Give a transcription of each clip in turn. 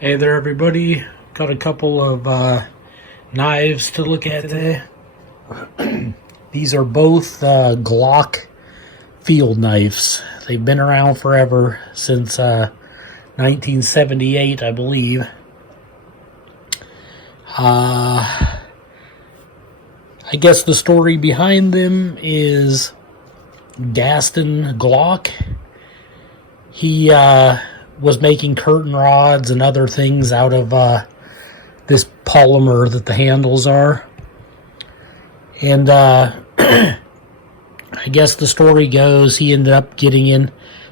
Hey there, everybody. Got a couple of knives to look at today. These are both Glock field knives. They've been around forever, since 1978, I believe. I guess the story behind them is Gaston Glock. He was making curtain rods and other things out of this polymer that the handles are. And I guess the story goes he ended up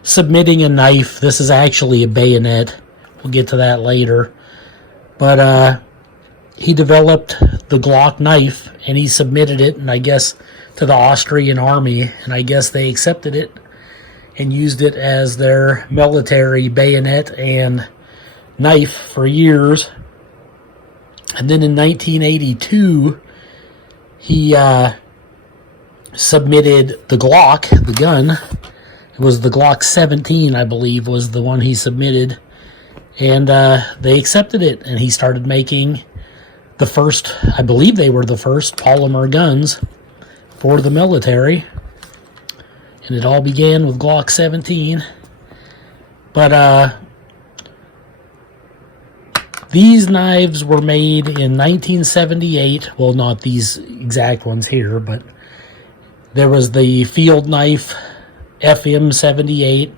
submitting a knife. This is actually a bayonet. We'll get to that later. But he developed the Glock knife and he submitted it, and I guess to the Austrian army, and I guess they accepted it and used it as their military bayonet and knife for years. And then in 1982, he submitted the Glock, the gun. It was the Glock 17, I believe, was the one he submitted. And they accepted it, and he started making the first, I believe they were the first polymer guns for the military. And it all began with Glock 17. But these knives were made in 1978. Well, not these exact ones here, but there was the field knife FM 78,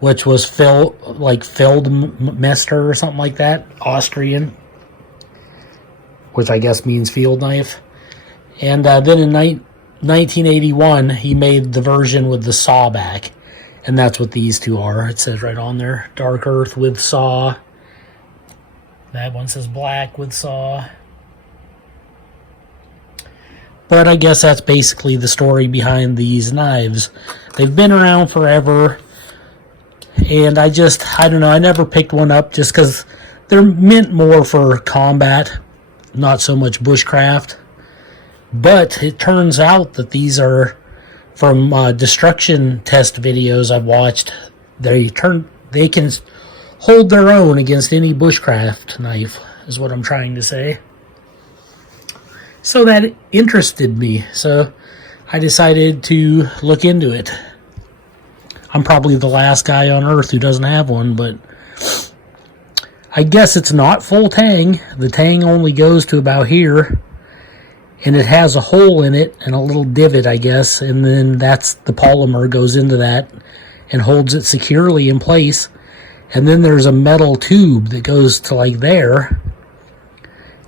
which was Feldmeister or something like that, Austrian, which I guess means field knife. And then in 1981, he made the version with the saw back, and that's what these two are. It says right on there, dark earth with saw. That one says black with saw. But I guess that's basically the story behind these knives. They've been around forever, and I don't know, I never picked one up just because they're meant more for combat, not so much bushcraft. But it turns out that these are from destruction test videos I've watched. They can hold their own against any bushcraft knife, is what I'm trying to say. So that interested me. So I decided to look into it. I'm probably the last guy on earth who doesn't have one, but I guess it's not full tang. The tang only goes to about here. And it has a hole in it and a little divot, I guess, and then that's the polymer goes into that and holds it securely in place. And then there's a metal tube that goes to like there,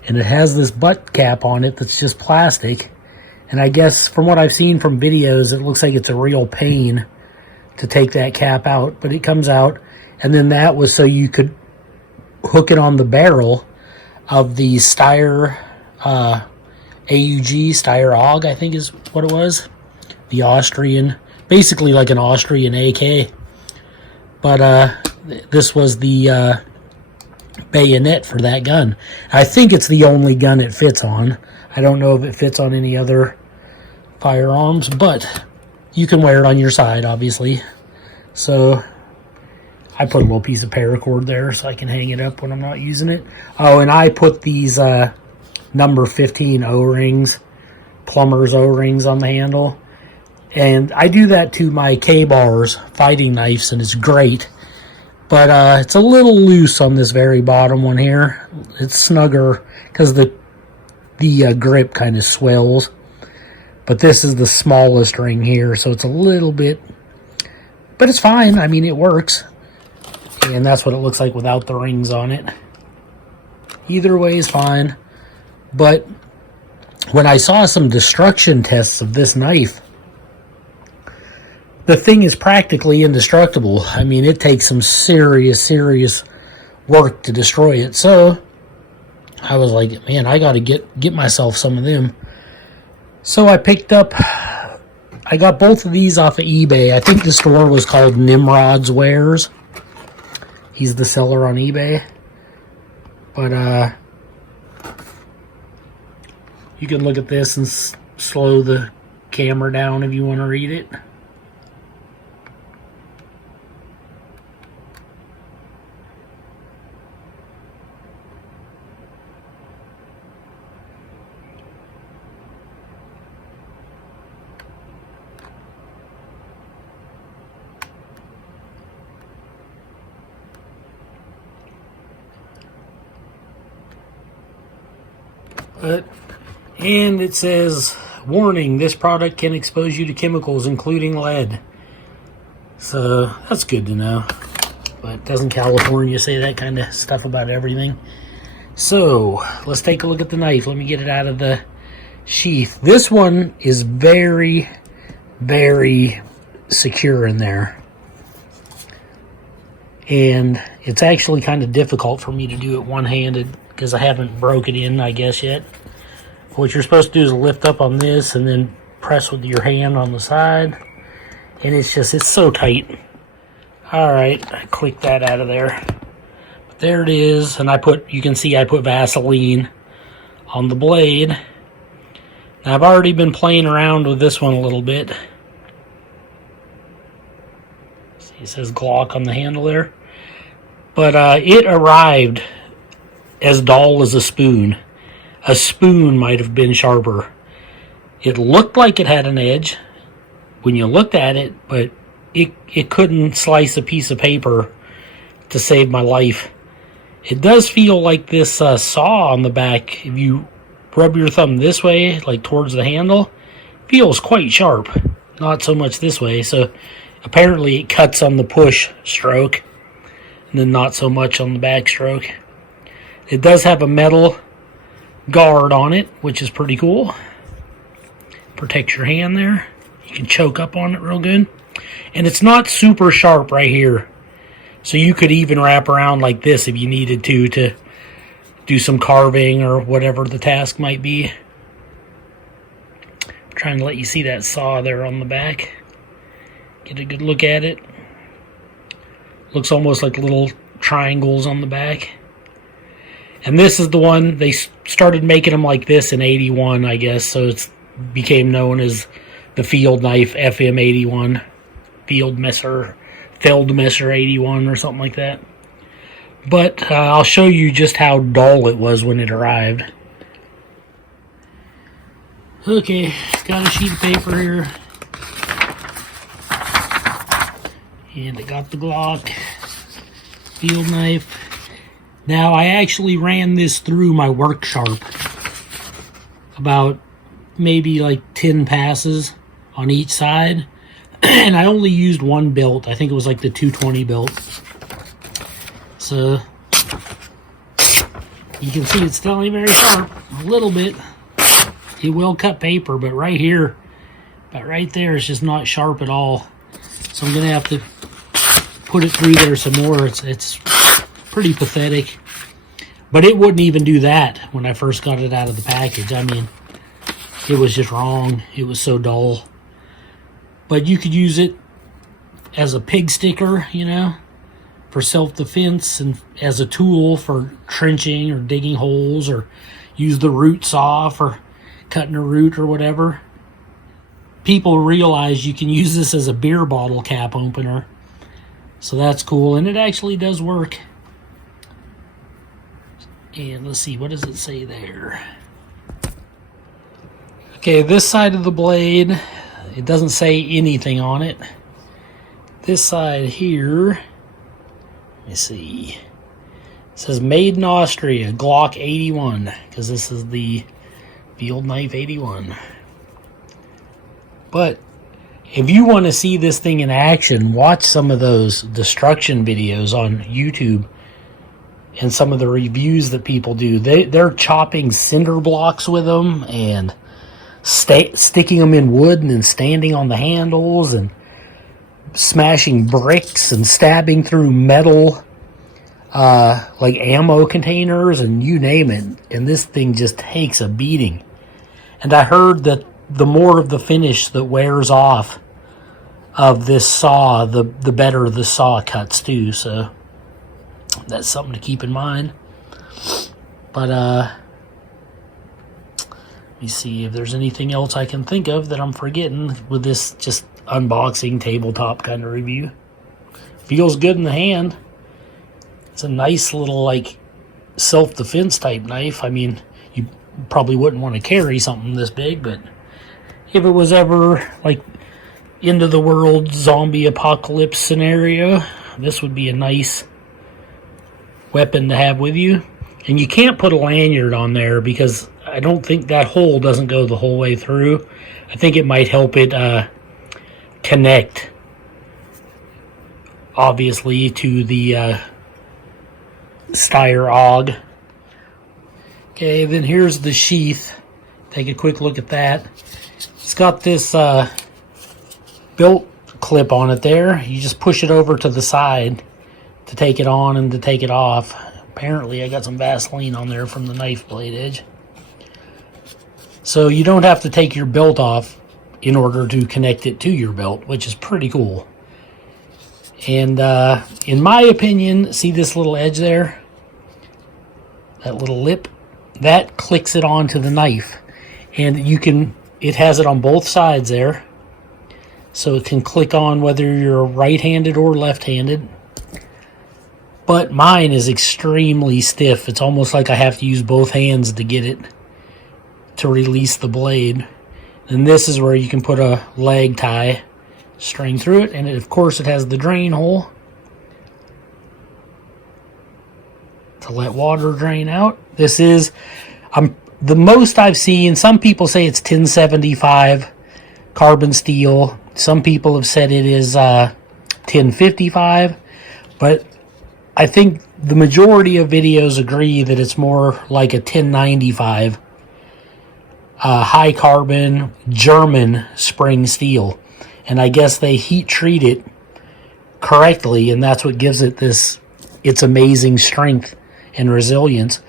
and it has this butt cap on it that's just plastic. And I guess from what I've seen from videos, it looks like it's a real pain to take that cap out, but it comes out. And then that was so you could hook it on the barrel of the Steyr AUG, Steyr AUG, I think is what it was. The Austrian, basically like an Austrian AK. But this was the bayonet for that gun. I think it's the only gun it fits on. I don't know if it fits on any other firearms, but you can wear it on your side, obviously. So I put a little piece of paracord there so I can hang it up when I'm not using it. Oh, and I put these number 15 O-rings, plumber's O-rings on the handle. And I do that to my K-bars fighting knives, and it's great. But it's a little loose on this very bottom one here. It's snugger because the grip kind of swells. But this is the smallest ring here, so it's a little bit... But it's fine. I mean, it works. And that's what it looks like without the rings on it. Either way is fine. But when I saw some destruction tests of this knife, the thing is practically indestructible. I mean, it takes some serious work to destroy it. So I was like, man, I got to get myself some of them. So I got both of these off of eBay. I think the store was called Nimrod's Wares. He's the seller on eBay. But you can look at this and slow the camera down if you want to read it. And it says, warning, this product can expose you to chemicals including lead. So that's good to know. But doesn't California say that kind of stuff about everything? So let's take a look at the knife. Let me get it out of the sheath. This one is very, very secure in there. And it's actually kind of difficult for me to do it one-handed because I haven't broke it in, I guess, yet. What you're supposed to do is lift up on this and then press with your hand on the side. And it's so tight. Alright, I clicked that out of there. But there it is. And you can see I put Vaseline on the blade. Now I've already been playing around with this one a little bit. See, it says Glock on the handle there. But it arrived as dull as a spoon. A spoon might have been sharper. It looked like it had an edge when you looked at it, but it couldn't slice a piece of paper to save my life. It does feel like this saw on the back, if you rub your thumb this way, like towards the handle, feels quite sharp. Not so much this way, so apparently it cuts on the push stroke, and then not so much on the back stroke. It does have a metal guard on it, which is pretty cool. Protects your hand there. You can choke up on it real good. And it's not super sharp right here. So you could even wrap around like this if you needed to do some carving or whatever the task might be. I'm trying to let you see that saw there on the back. Get a good look at it. Looks almost like little triangles on the back. And this is the one, they started making them like this in 81, I guess. So it became known as the field knife FM81. Feldmesser 81 or something like that. But I'll show you just how dull it was when it arrived. Okay, got a sheet of paper here. And I got the Glock field knife. Now, I actually ran this through my work sharp. About maybe like 10 passes on each side. And I only used one belt. I think it was like the 220 belt. So, you can see it's still very sharp. A little bit. It will cut paper, but right here, about right there, it's just not sharp at all. So I'm going to have to put it through there some more. It's pretty pathetic. But it wouldn't even do that when I first got it out of the package. I mean, it was just wrong. It was so dull. But you could use it as a pig sticker, you know, for self-defense, and as a tool for trenching or digging holes, or use the root saw for cutting a root or whatever. People realize you can use this as a beer bottle cap opener. So that's cool, and it actually does work. And let's see, what does it say there? Okay, this side of the blade, it doesn't say anything on it. This side here, let me see. It says made in Austria, Glock 81, because this is the field knife 81. But if you want to see this thing in action, watch some of those destruction videos on YouTube and some of the reviews that people do. They're chopping cinder blocks with them and sticking them in wood and then standing on the handles and smashing bricks and stabbing through metal like ammo containers and you name it. And this thing just takes a beating. And I heard that the more of the finish that wears off of this saw, the better the saw cuts too. So that's something to keep in mind. But let me see if there's anything else I can think of that I'm forgetting with this just unboxing tabletop kind of review. Feels good in the hand. It's a nice little like self-defense type knife. I mean, you probably wouldn't want to carry something this big, but if it was ever like end of the world zombie apocalypse scenario, this would be a nice weapon to have with you. And you can't put a lanyard on there because I don't think that hole doesn't go the whole way through. I think it might help it connect, obviously, to the Steyr AUG. Okay, then here's the sheath. Take a quick look at that. It's got this belt clip on it there. You just push it over to the side to take it on and to take it off. Apparently I got some Vaseline on there from the knife blade edge. So you don't have to take your belt off in order to connect it to your belt, which is pretty cool. And in my opinion, see this little edge there? That little lip? That clicks it onto the knife. And you can, it has it on both sides there. So it can click on whether you're right-handed or left-handed. But mine is extremely stiff. It's almost like I have to use both hands to get it to release the blade. And this is where you can put a lag tie string through it. And of course it has the drain hole to let water drain out. This is the most I've seen. Some people say it's 1075 carbon steel. Some people have said it is 1055. But I think the majority of videos agree that it's more like a 1095 high carbon German spring steel. And I guess they heat treat it correctly, and that's what gives it its amazing strength and resilience.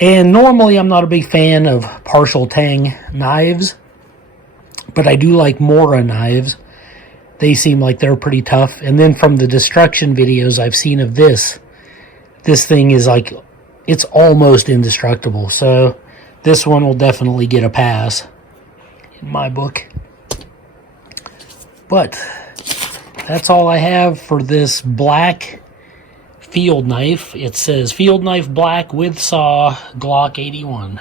And normally I'm not a big fan of partial tang knives, but I do like Mora knives. They seem like they're pretty tough. And then from the destruction videos I've seen of this thing is like, it's almost indestructible. So this one will definitely get a pass in my book. But that's all I have for this black field knife. It says field knife black with saw, Glock 81.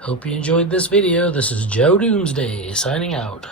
Hope you enjoyed this video. This is Joe Doomsday signing out.